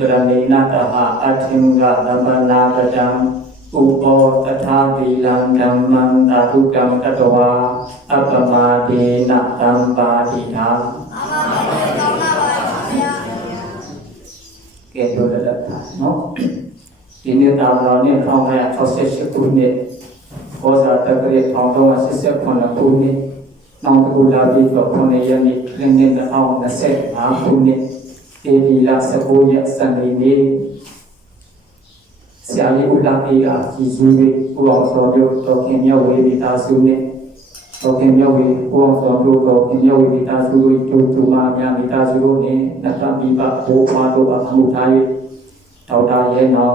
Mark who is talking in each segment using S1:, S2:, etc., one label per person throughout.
S1: တရဏိနတဟအထင်္ဂသမနာပတံဥပောတထာသီလံဓမ္မံသာဓုကံတတဝါအပ္ပမဒေနသံပါတိထာကဲတို့လက်တာနော်ဒီနေ့တာတော်နဲ့1968ခုနှစ်ဘောဇာတက္ကရာ1389ခုနှစ်နောင်တကူလာပြီးတော့ခုနှစ်ရက်နေ့နှစ်နှစ်2025ခု နှစ်ဒေဒီလာ19ရက်စနေနေ့ဆရာလေးဦးလာပြီးအာကြီးစုပြီးဦးအောင်စောတို့တော်ခင်မြောက်ဝေဒီတာစုနဲ့တော်ခင်မြောက်ဝေဦးအောင်စောတို့တော်ခင်မြောက်ဝေဒီတာစုတို့တူတူမအများမိသားစုတို့နဲ့နတ်တပိပဘိုးဖွားတို့ပါမှုထား၍ဒေါက်တာရဲနောင်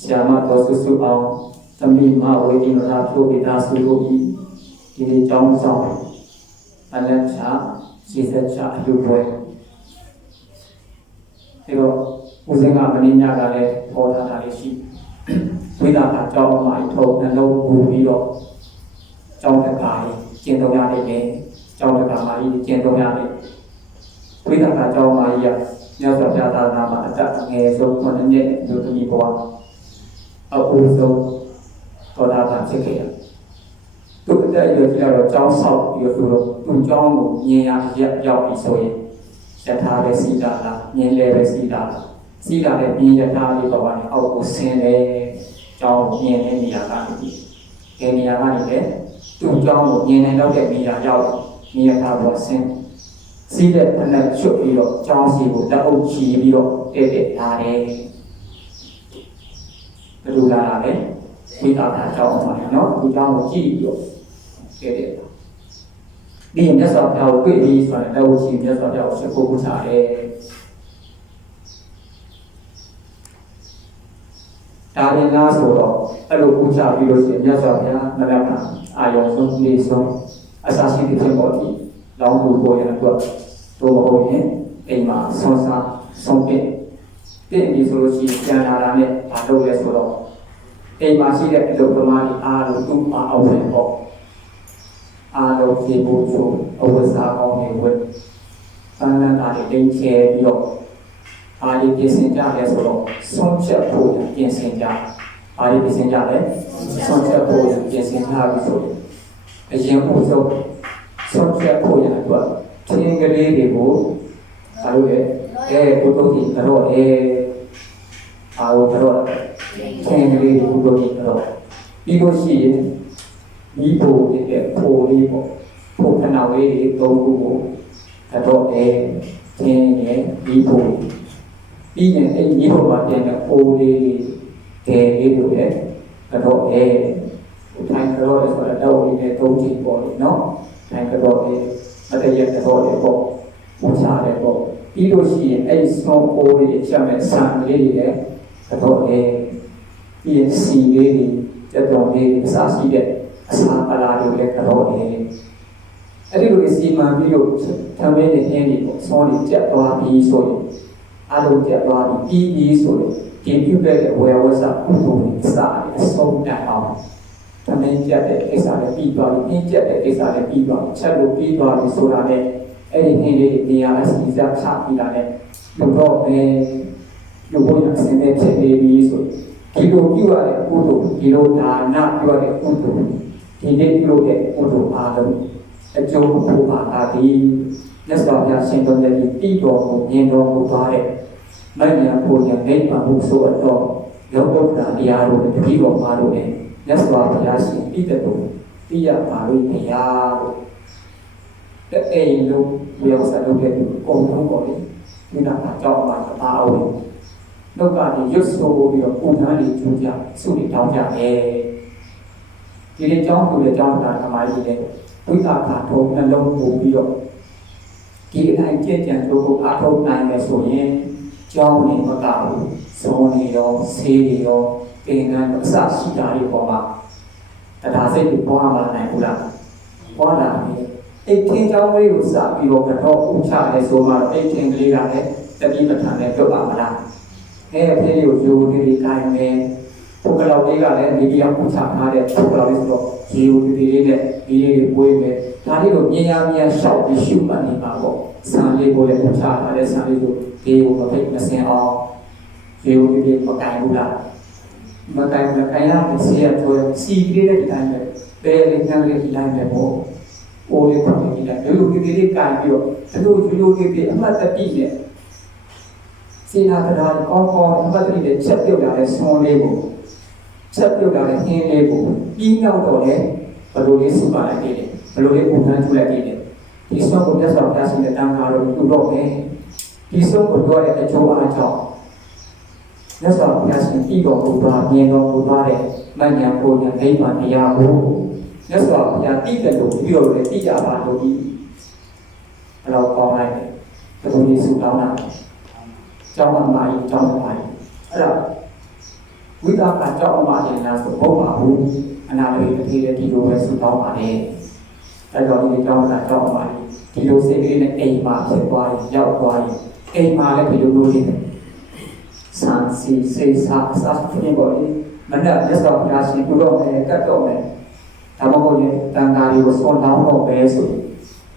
S1: ဆရာမတော်စုစုအောင်သမီးမဝေဒီမလာဖြိုးမိသားစုတို့ဤဒီနေ့ကျောင်းဆောင်အလတ်ချစီစက်ချအယူပွဲ ဒီတော့ဦးစင်ကမင်းညကလည်းပေါ်ထားတာလေးရှိဝိဒါကအကြောင်းအမိုင်းထုတ်နှလုံးပူပြီးတော့ကျောင်းတကာကြီးကျင့်သုံးရနိုင်တယ်ကျောင်းတကာမကြီးကျင့်သုံးရနိုင်ဝိဒါကအကြောင်းအမိုင်းကြီးကမြတ်စွာဘုရားသာသနာမှာအတအငယ်ဆုံးခုနှစ်နှစ်လူသမီးဘဝအပူဆုံးတော်တာတာဖြစ်ခဲ့တယ်သူအသက်အရွယ်ကြီးတော့ကျောင်းဆောက်ပြီးတော့သူတို့သူ့ကျောင်းကိုမြင်ရရက်ရောက်ပြီးဆိုရင် ယထာပဲစီတာလားမြင်လဲပဲစီတာလားစီတာတဲ့မြင်ယထာလေးပေါ်ကနေအောက်ကိုဆင်းတယ်ကျောင်းကိုမြင်တဲ့နေရာကနေပြီးဒီနေရာကနေလည်းသူ့ကျောင်းကိုမြင်နေတော့တဲ့နေရာရောက်မြင်ယထာပေါ်ဆင်းစီးတဲ့ဖက်ချွတ်ပြီးတော့ကျောင်းစီကိုလက်အုပ်ချီပြီးတော့တဲ့တဲ့လာတယ်ဘယ်လိုလာတာလဲဝိတာတာကျောင်းပါနော်ဒီကျောင်းကိုကြည့်ပြီးတော့ခဲ့တ ယ်ဒီမြတ်စွာဘုရားကိုတွေ့ပြီးဆိုရင်လက်ဝချီမြတ်စွာဘုရားကိုဆက်ဖို့ပူထားတယ်ဒါရင်လားဆိုတော့အဲ့လိုပူချပြီးလို့ရှိရင်မြတ်စွာဘုရားမနက်ဖြန်အာယုံဆုံးနေ့ဆုံးအစာရှိတဲ့ဖြစ်ပေါ်ဒီလောင်းလို့ပေါ်ရတဲ့အတွက်တို့မဟုတ်ရင်အိမ်မှာဆွမ်းစားဆုံးပြတဲ့ဒီဆိုလို့ရှိရင်ကျန်လာတာနဲ့ဘာလုပ်လဲဆိုတော့အိမ်မှာရှိတဲ့အလုပ်သမားတွေအားလုံးသူ့မှာအဝင်ပေါ့ အားလုံးဖြေဖို့ချို့အဝတ်စားကောင်းတွေဝတ်ပန်းလန်းတာတွေတင်းချဲပြီးတော့အားဒီပြင်ဆင်ကြလဲဆိုတော့ဆုံးဖြတ်ဖို့ပြင်ဆင်ကြအားဒီပြင်ဆင်ကြလဲဆုံးဖြတ်ဖို့ပြင်ဆင်ကြပြီဆိုရင်အရင်ဥဆုံးဆုံးဖြတ်ဖို့ရအတွက်သင်္ကလေးတွေကိုအားလို့လေအဲဘုဒ္ဓကြီးကတော့အဲအားလို့ကတော့သင်္ကလေးတွေဘုဒ္ဓကြီးကတော့ပြီးလို့ရှိရင် မိဖို့ဖြစ်တဲ့ဖိုလေးပေါ့ဖိုခဏဝေးတွေသုံးခုကိုကတော့အဲသင်ရဲ့မိဖို့ပြီးရင်အဲ့မိဖို့မှာပြန်တဲ့ဖိုလေးတွေတဲလေးတွေလည်းကတော့အဲထိုင်ကတော့လည်းဆိုတော့တော့လေးနဲ့သုံးချိန်ပေါ့လေနော်ထိုင်ကတော့အဲမတည့်ရတော့လေပေါ့ပူစားတယ်ပေါ့ပြီးလို့ရှိရင်အဲ့ဆုံးဖိုးလေးချက်မဲ့ဆံလေးတွေလည်းကတော့အဲပြီးရင်စီလေးတွေတက်တော်လေးအစားရှိတဲ့ အစာပလာတွေလည်းကတော့အဲအဲ့ဒီလိုစီမံပြီးလို့ထမင်းနဲ့အင်းတွေပေါ့ဆောင်းတွေကြက်သွားပြီးဆိုရင်အလုံးကြက်သွားပြီးပြီးပြီးဆိုရင်ဒီပြုတဲ့ဝယ်ဝစားကုသိုလ်တွေစာအဆုံးတတ်အောင်သမင်းကြက်တဲ့ကိစ္စလည်းပြီးသွားပြီအင်းကြက်တဲ့ကိစ္စလည်းပြီးသွားပြီချက်လို့ပြီးသွားပြီဆိုတာနဲ့အဲ့ဒီနေ့လေးနေရာအစီအစားချပြီးတာနဲ့လူတော့အဲလူဘုရားစင်တဲ့ဖြစ်နေပြီဆိုဒီလိုပြုရတဲ့ကုသိုလ်ဒီလိုဒါနပြုရတဲ့ကုသိုလ် ဒီနေ့ပြုတဲ့ကုသိုလ်အားလုံးအကျိုးကိုပါတာဒီလက်စွာဘုရားရှင်တော်ရဲ့တည်တော်ကိုမြင်တော်မူသွားတဲ့မဉ္ဇဉ်ဘုရားနိဗ္ဗာန်ဘုဆိုတော့ယောဂုတ္တတရားတို့တတိတော်မှာတို့နဲ့လက်စွာဘုရားရှင်ပြည့်တဲ့တော်ပြရပါလိမ့်မယ်ရာတဲ့အိမ်လုံးဝေယဆလုပ်တဲ့ပုံလုံးပေါ်လေဒီနာအကြောင်းမှာပါအောင်လောကကြီးရွတ်ဆိုပြီးတော့ပုံသားတွေကျူးကြစုတွေတောင်းကြတယ် ဒီလေးကြောင်းသူလည်းကြောင်းတာဓမ္မကြီးလည်းဝိသခါထုံနှလုံးပူပြီးတော့ဒီအတိုင်းကြည်ကြံတို့ကိုအားထုတ်နိုင်မယ်ဆိုရင်ကြောင်းနေမကဘူးဇုံနေရောဆေးတွေရောပင်ကန်းအစရှိတာတွေပေါ်မှာတရားစိတ်ကိုပွားလာနိုင်ဘူးလားပွားလာပြီအိတ်ထင်းကြောင်းလေးကိုစပြီးတော့ကတော့ဥချရဲဆိုမှအိတ်ထင်းကလေးကလည်းတတိပဋ္ဌာန်နဲ့ပြုတ်ပါမလားအဲအဖေကိုယူနေပြီးခိုင်းမယ် ပုဂ္ဂလောလေးကလည်းဒီပြောင်းဥချထားတဲ့ပုဂ္ဂလောလေးဆိုတော့ယူဒီလေးနဲ့ဒီလေးကိုပွေးမယ်ဒါလေးကိုမြင်ရမြင်ရှောက်ပြီးရှုမှတ်နေပါပေါ့ဆံလေးကိုလည်းဥချထားတဲ့ဆံလေးကိုဒီကိုမဖိတ်မစင်အောင်ဒီလိုဒီမကိုင်ဘူးလားမကိုင်မကိုင်ရမစီရတော့စီကလေးတဲ့ဒီတိုင်းပဲပဲလေးညံလေးဒီတိုင်းပဲပေါ့အိုးလေးပေါ့ဒီတိုင်းဒီလိုဒီလေးကိုင်ပြီးတော့ဒီလိုဒီလိုဒီအမှတ်တတိနဲ့စေနာတရားကောင်းကောင်းအမှတ်တတိနဲ့ချက်ပြုတ်လာတဲ့ဆွန်လေးကို ချက်ပြုတ်လာတဲ့ဟင်းလေးကိုပြီးနောက်တော့လေဘယ်လိုလေးစုပါလိုက်သေးတယ်ဘယ်လိုလေးပုံစံထူလိုက်သေးတယ်ဒီဆွန်ကိုမြတ်စွာဘုရားရှင်တဲ့တန်ခါတော်ကိုတော့မယ်ဒီဆွန်ကိုတော့တဲ့အကျိုးအားကြောင့်မြတ်စွာဘုရားရှင်ပြီးတော်မူပါမြင်တော်မူပါတဲ့မဉ္ဇဉ်ကိုဉာဏ်အိမ်မှာတရားကိုမြတ်စွာဘုရားတည်တယ်လို့ပြီးတော့လည်းတည်ကြပါလို့ဒီအဲ့တော့ကောင်းလိုက်တယ်ဘုရားယေရှုတောင်းတာကျောင်းအမကြီးကျောင်းအမကြီးအဲ့တော့ ဝိသကကျောင်းအမကြီးလားဆိုဘုရားဘူးအနာဂတ်တစ်ခေတ်ဒီလိုပဲဆုတောင်းပါလေအဲ့တော့ဒီကျောင်းကကျောင်းအမကြီးဒီလိုစိတ်ကလေးနဲ့အိမ်မှာဖြစ်သွားရင်ရောက်သွားရင်အိမ်မှာလည်းဒီလိုလိုလေးစံစီစေစာစာဖြစ်ပေါ်လေမနက်မြတ်စွာဘုရားရှင်ပြုတော့မယ်ကတ်တော့မယ်ဒါမှမဟုတ်ရင်တန်ဃာတွေကိုဆွန်လောင်းတော့ပဲဆို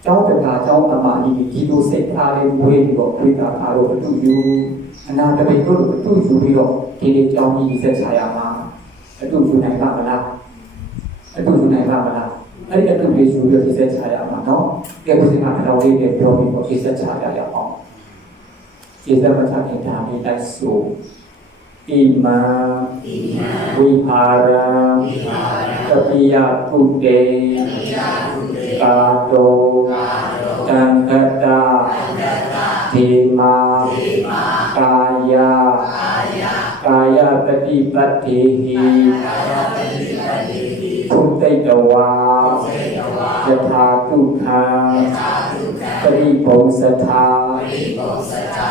S1: ကျောင်းတကာကျောင်းအမကြီးဒီလိုစိတ်အားလေးဝေးပြီးတော့ဝိတာအားလို့အတူယူ အနာတပိတ်တို့အတူယူပြီးတော့ဒီလေးကျောင်းကြီးဆက်ချရမှာအတူယူနိုင်ပါမလားအတူယူနိုင်ပါမလားအဲ့ဒီအတူလေးယူပြီးတော့ဒီဆက်ချရမှာနော်ဒီကုသနာတော်လေးတွေပြောပြီးတော့ဒီဆက်ချရရအောင်ကျေသပဋ္ဌာန်ဓာမိလိုက်ဆိုဣမံဝိဟာရံတပိယပုတေကာတောတံခတ္တဒီမာ ကာယကာယပฏิပတ်တိဟိဘုဒ္ဓိတဝါယထာတုခံပရိဘုံစထာ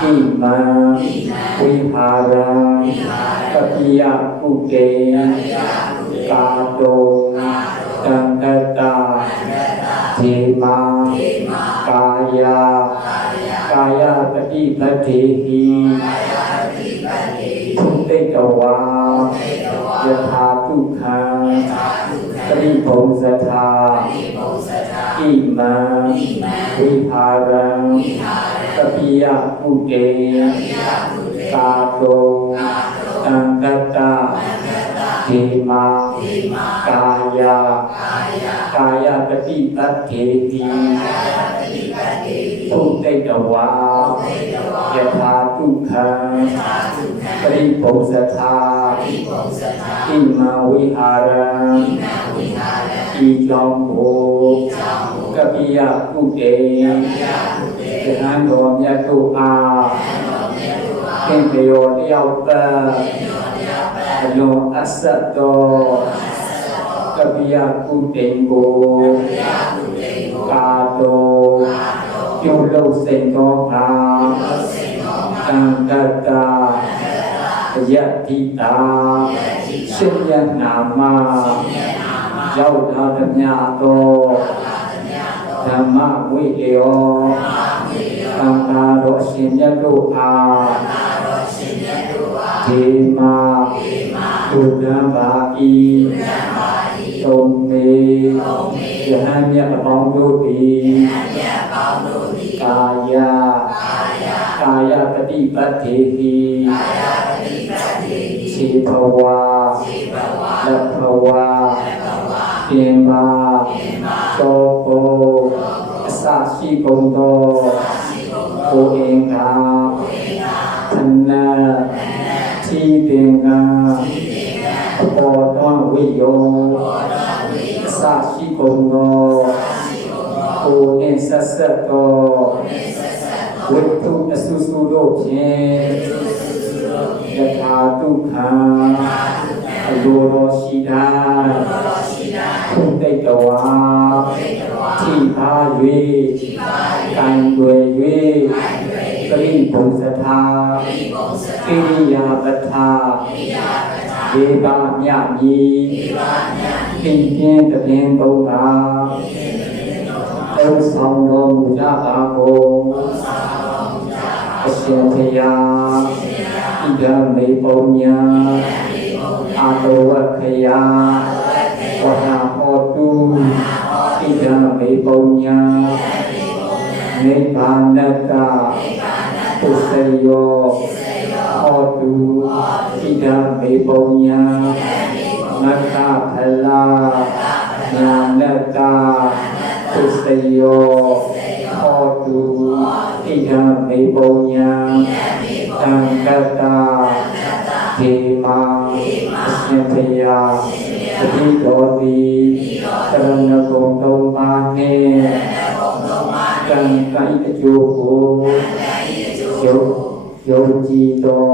S1: ဣမံဝိဟာရံကပိယပုတေကာတောတံတတ္တဒေမာကာယကာ ယပฏิပတ်တိဟိဘုဒ္ဓိတဝါယထာတုခံပရိဘုံစထာဣမံဝိဟာရံကပိယပုတေကာတောတံတတ္တဒေမာကာယ ကာယပฏิပတ်တိတိဘုဒ္ဓိတဝါယထာတုခံပရိဘုံစထာဣမံဝိဟာရံဤကြောင့်ကိုကပိယပုတေသံတော်မြတ်တို့အားသင်္ကေယောတယောက်ပတ်အလုံးအဆက်တော်ကပိ ယပုတေကိုကာတော်ပြုလုပ်စိတ်တော်ကတံတတ္တယတိတာရှင်ယနာမရောက်လာသည်များတော်ဓမ္မဝိလျောသံဃာတော်ရှင်မြတ်တို့အားဒီမာဘုရားပါဤ သုံးမေယဟန်မြတ်အပေါင်းတို့သည်ကာယကာယပฏิပတ်တိဟိခြေဘဝလက်ဘဝပြင်ပါသောကိုအစရှိကုန်သောကိုယ်အင်္ဂါသနသီပင်္ဂါအပေါ်တော်ဝိယောအစ ရှိကုန်သောကိုယ်နှင့်ဆက်ဆက်သောဝိတုအဆုစုတို့ဖြင့်ယထာတုခံအလိုတော်ရှိတာဘုဒ္ဓိတဝါထိပါ၍ကံွယ်၍ပရိဘုံစထာကိရိယာပဋ္ဌာဒေဝမြမီ သင်ပြင်းတပင်သုံးပါသုံးဆောင်တော်မူကြပါကုန်အရှင်ဘုရားဣဒံမေပုံညာအာတောဝခယာဝဟာဟောတုဣဒံမေပုံညာနိဗ္ဗာနတ္တပုစယောဟောဟောတုဣဒံမေပုံညာ မတ္တဖလာညာနတ္တသစ္စယောဟောတုဣဒံမေပုံညာတံကတ္တဒေမာအရှင်ဘုရားတတိတော်တိတရဏဂုံသုံးပါးနှင့်ကံကိုင်းအကျိုးကိုယုတ်ယုံကြည်သော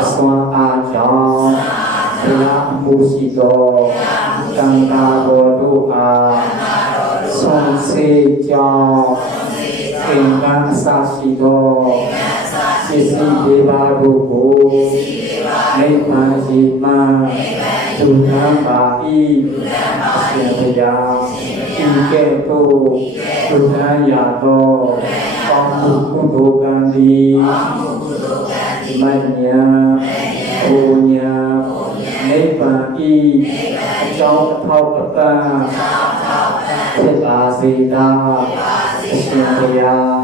S1: အစွမ်းအားကြောင့်ဘုရား အမှုရှိသောကံတာတော်တို့အားဆုံးစေကြောင့်သင်္ကန်းအစရှိသော ပစ္စည်းဒေပါတို့ကိုနိဗ္ဗာန်ရှိမှဒုက္ခပါ၏အရှင်ဘုရားဤကဲ့သို့ဒုက္ခရာသောကောင်းမှုကုသိုလ်ကံသည်မညာဘုညာနိဗ္ဗာန်ဤအကြောင်းအထောက်အပံ့ဖြစ်ပါစေသာအရှင်ဘုရား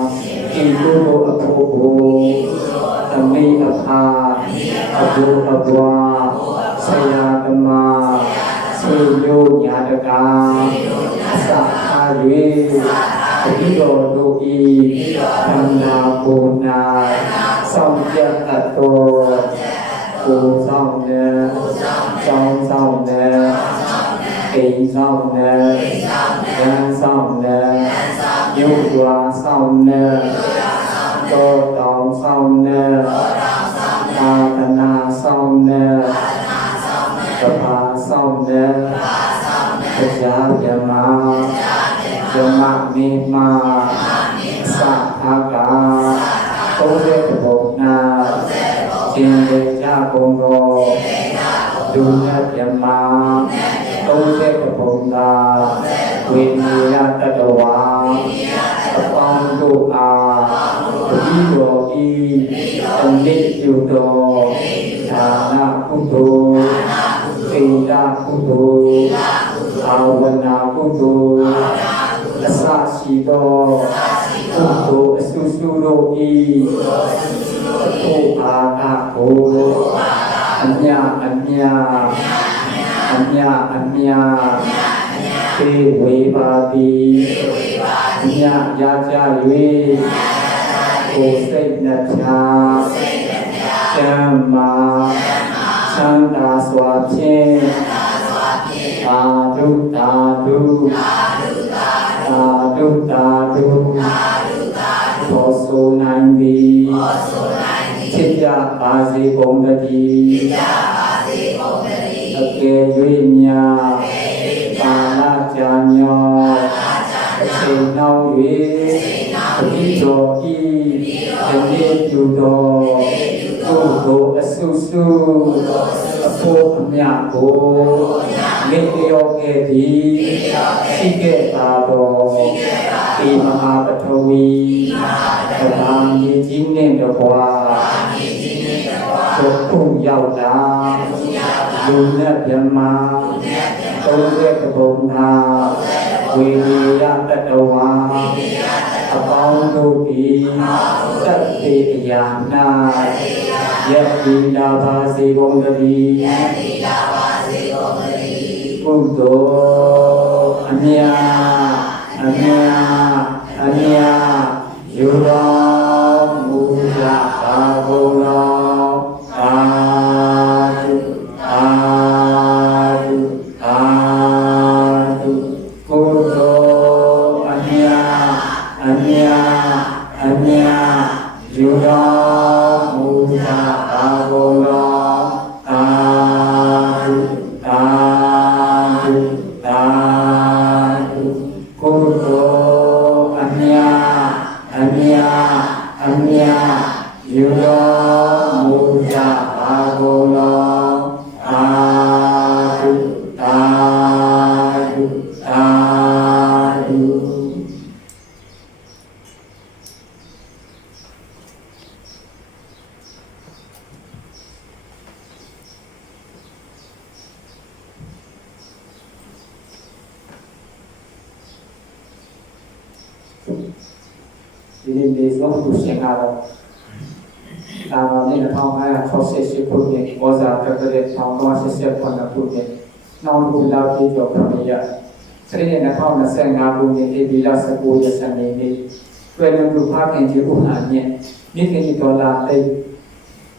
S1: ဤကုသိုလ်အဖို့ကိုအမိအဖာအဘိုးအဘွားဆရာသမား ဆွေမျိုးညာတကာအစအား၍အဘိတော်တို့ဤသံဃာဘုနာဆောင်ကြအပ်သောကိုယ်ဆောင်နဲ့ကျောင်းဆောင်နဲ့အိမ်ဆောင်နဲ့ဉာဏ်ဆောင်နဲ့ယုတ်စွာဆောင်နဲ့တောတောင်ဆောင်နဲ့သာသနာဆောင်နဲ့သဘာဆောင်နဲ့တရားဓ မ္မဓမ္မမိမာသအာကာသုံးတဲ့ဘုံနာသင်္ကေတဘုံတော်ဒုညဓမ္မသုံးတဲ့ဘုံနာဝိနည်းတတဝါအပေါင်းတို့အားတတိတော်ဤအနိစ္စတော်ဒါနကုသိုလ်သေဒကုသိုလ်အာဝနာကုသိုလ်အစရှိသောကုသိုလ်အစုစုတို့ဤ ဘုရားအားကိုအမြအမြအမြအမြသေဝေပါတိအမြရကြ၍ကိုယ်စိတ်နှပြချမ်းမာချမ်းသာစွာဖြင့်သာဓုသာဓုသာဓုသာဓုဘောဆိုနိုင်သည် ချစ်ကြပါစေကုန်တည်းအကယ်၍များပါလာကြညောအချိန်နောက်၍အပြီးတော်ဤယနေ့ပြုတော် ကိုယ်ကိုအဆုစုအဖို့အမြကိုနေပြောခဲ့သည်ရှိခဲ့ပါတော်ဒီမဟာပထဝီဗလာမြေကြီးနှင့်တကွာဘုခုရောက်လာလူနဲ့မြမသုံးတဲ့ဘုံနာဝိနည်းတတဝါအပေါင်းတို့သည်တ တ်သေးအရာနာယက်ဒီနာပါစေကုန်သတည်းကုသိုလ်အမြအမြအမြယူတော် ယူတော်မူကြပါကုန်တော်အာသုအာသုအာသု ဒီနေ့နေဆုံးသူရှင်ကတော့ ဒါကနေ့ 1568ခုနှစ်ဩဇာတက္ကရာ1988ခုနှစ်နောက်လူလာပြည်ကျော်ခမရခရစ်နှစ်2025ခုနှစ်ဧပြီလ19ရက်စနေနေ့တွေ့လုံလူဖခင်ကြီးဦးဟာမြင့်မိခင်ကြီးဒေါ်လာသိန်း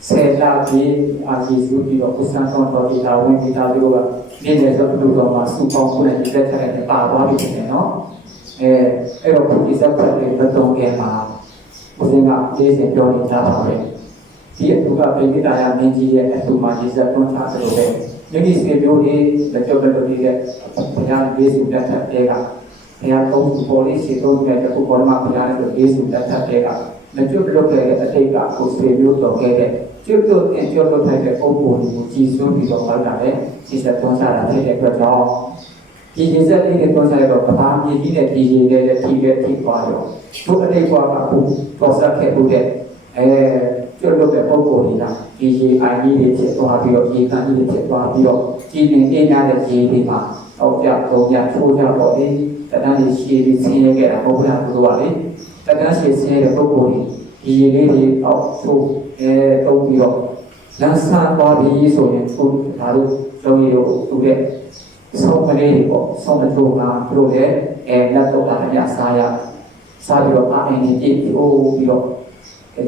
S1: ဆယ်လာပြီးအာဂျီစုပြီးတော့ကုသတော်တော်ဒီလာဝင်ဒီလာတို့ကနေ့နေ့ဆိုလူတော်မှာစုပေါင်းခုနဲ့ဒီသက်ထက်နဲ့ပါသွားပြီဖြစ်တယ်နော်အဲအဲ့တော့ခုဒီစက်ဖက်လေးမတုံခဲ့မှာဦးစင်းကလေးစင်ပြောနေကြပါပဲ ဒီအတူကပိဋကရာမင်းကြီးရဲ့အတူမှာရေးစက်တွန်းချသလိုပဲမိမိစေမျိုးလေးလက်ကျော်လက်တော်လေးတဲ့ဘုရားလေးစုတက်ထက်တဲ့ကဘုရားသုံးခုပေါ်လေးစီသုံးတဲ့အခုပေါ်မှာဘုရားလေးလေးစုတက်ထက်တဲ့ကမကျွတ်လွတ်ခဲ့တဲ့အတိတ်ကကိုစေမျိုးတော်ခဲ့တဲ့ကျွတ်လွတ်တဲ့ကျွတ်လွတ်ထိုက်တဲ့ပုံပုံကိုကြည်စွန်းပြီးတော့ဟောတာလေဒီစက်တွန်းချတာဖြစ်တဲ့အတွက်ကြောင့်ဒီရေစက်လေးတွေတွန်းချရတော့ကဘာမြေကြီးနဲ့ဒီရေလေးနဲ့ဒီရဲ့ထိသွားတော့သူအတိတ်ဘဝကအခုတော်ဆက်ခဲ့ဖို့တဲ့အဲ ကျွတ်လွတ်တဲ့ပုံပုံလေးလားဒီရေအိုင်ကြီးတွေဖြစ်သွားပြီးတော့ရေကန်ကြီးတွေဖြစ်သွားပြီးတော့ကြည်နေအင်းရတဲ့ရေတွေမှာတော့ကြတော့ကြချိုးကြတော့လေတဏှာကြီးရှည်ပြီးဆင်းရဲခဲ့တာဟုတ်လားဘုရားလေတဏှာရှည်ဆင်းရဲတဲ့ပုံပုံလေးဒီရေလေးတွေအောက်ချိုးအဲတုံးပြီးတော့လမ်းဆန်းသွားပြီးဆိုရင်သူဒါတို့လုံးရီတို့သူတဲ့ဆုံးကလေးတွေပေါ့ဆုံးမချိုးမှာသူတို့လည်းအဲလက်တော့အမြစားရစားပြီးတော့အအင်းကြီးကြည့်ပြီးအိုး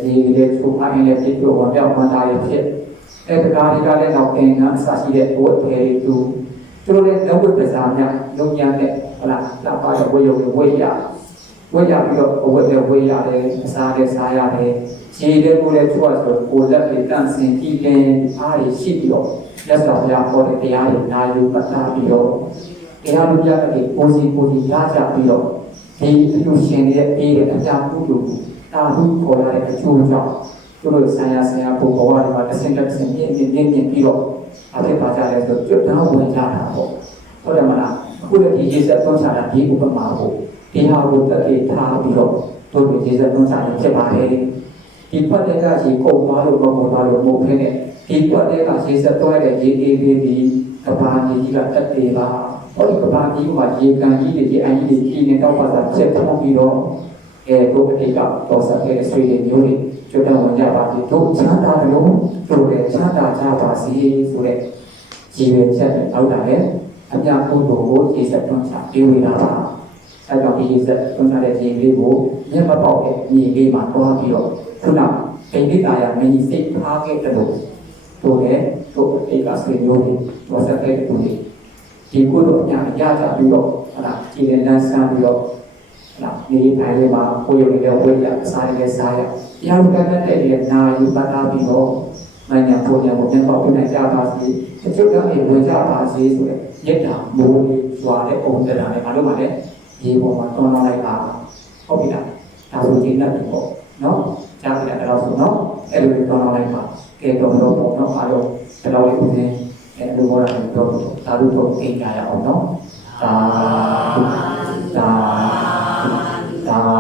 S1: ပြီးတော့ဒီကလေးချိုးအအင်းလေးပြည့်ပြီးတော့ပြောင်းမှန်းတာရဖြစ်အဲတကားတွေကလည်းတော့အင်္ဂါအစရှိတဲ့ဘိုးအထေတွေသူသူတို့လည်းလုံးဝပစားများလုံးညာနဲ့ဟုတ်လားလာပါတော့ဝေယုံဝေးရဝိရပြီးတော့အဝတ်နဲ့ဝေးရတယ်အစားနဲ့စားရတယ်ခြေတဲ့ကိုယ်နဲ့ချွတ်ဆိုကိုယ်လက်တွေတန့်စင်ကြည့်လင်းအားရရှိပြီးတော့လက်ဆောင်ရဟောတဲ့တရားတွေနာယူပတ်သားပြီးတော့တရားလူပြတဲ့ကိုစီကိုစီရကြပြီးတော့ဒီအလူရှင်တွေရဲ့အေးတဲ့အကြမှုတို့ တာဟုခေါ်ရတဲ့အကျိုးကြောင့်သူတို့ဆံရဆံရပုံပေါ်ရမှာတစ်ဆင့်တစ်ဆင့်ပြင်းပြင်းပြင်းပြင်းပြီးတော့အဖြစ်ပါကြတယ်ဆိုကျွတ်တောင်းဝင်ကြတာပေါ့ဟုတ်တယ်မလားအခုလည်းဒီရေစက်သွန်းချတာဒီဥပမာကိုဒီဟာကိုတက်ကြထားပြီးတော့တို့တွေကျေစပ်သွန်းစားနေဖြစ်ပါတယ်ဒီဖတ်တဲ့ကရှိကုန်သွားလို့မဟုတ်သွားလို့မဟုတ်ခဲနဲ့ဒီဖတ်တဲ့ကရှိစက်သွားတဲ့ရေအေးလေးပြီးကဘာကြီးကြီးကတက်သေးပါဟောဒီကဘာကြီးကရေကန်ကြီးတွေဒီအန်ကြီးတွေကြီးနေတော့ပါတာချက်ထောင်းပြီးတော့ အဲတို့အတိတ်ကတော့ဆက်ခဲ့တဲ့ဆွေတွေမျိုးတွေကျွတ်တောင်းဝင်ကြပါပြီတို့ချမ်းသာတယ်လို့တို့လည်းချမ်းသာကြပါစေဆိုတဲ့ကြည်ပဲချက်နဲ့တောက်တာလေအမြတ်ဘုဒ္ဓကိုကျေစပ်သွန်းစားပြေးဝေတာပါအဲကြောင့်ဒီစက်သွန်းထားတဲ့ရေလေးကိုမျက်မပေါက်တဲ့ရေလေးမှာတွားပြီးတော့ခုနပိဋိကာယမင်းကြီးစိတ်ထားခဲ့တဲ့လို့တို့လည်းတို့အိကဆွေမျိုးတွေတော့ဆက်ခဲ့တဲ့သူတွေဒီကုသိုလ်အများအရကြပြီးတော့ဟလာကြည်တဲ့လမ်းဆန်းပြီးတော့ ဟလာနေထိုင်လေးမှာကိုယ်ရုံနဲ့ဝိရစားရတဲ့စားရတရားဥပဒေနဲ့တဲ့နာယူပတ်သားပြီးတော့မညာပုံညာကိုမျက်ပေါက်ပြနေကြပါစေတချို့ကလည်းဝင်ကြပါစေဆိုတဲ့မေတ္တာမိုးလေးရွာတဲ့ပုံတရားနဲ့မလုပ်ပါနဲ့ဒီပေါ်မှာတွန်းလာလိုက်တာဟုတ်ပြီလားဒါဆိုဒီလက်ပြီပေါ့နော်ကြားကြတယ်အဲ့တော့ဆိုနော်အဲ့လိုတွန်းလာလိုက်ပါကဲတော့တော့ပေါ့နော်အားလုံးဒီလောက်လေးဦးစင်းအဲ့လိုဘောရတယ်တော့သာလို့တော့သိကြရအောင်နော်ဒါဒါ ဒါဒါ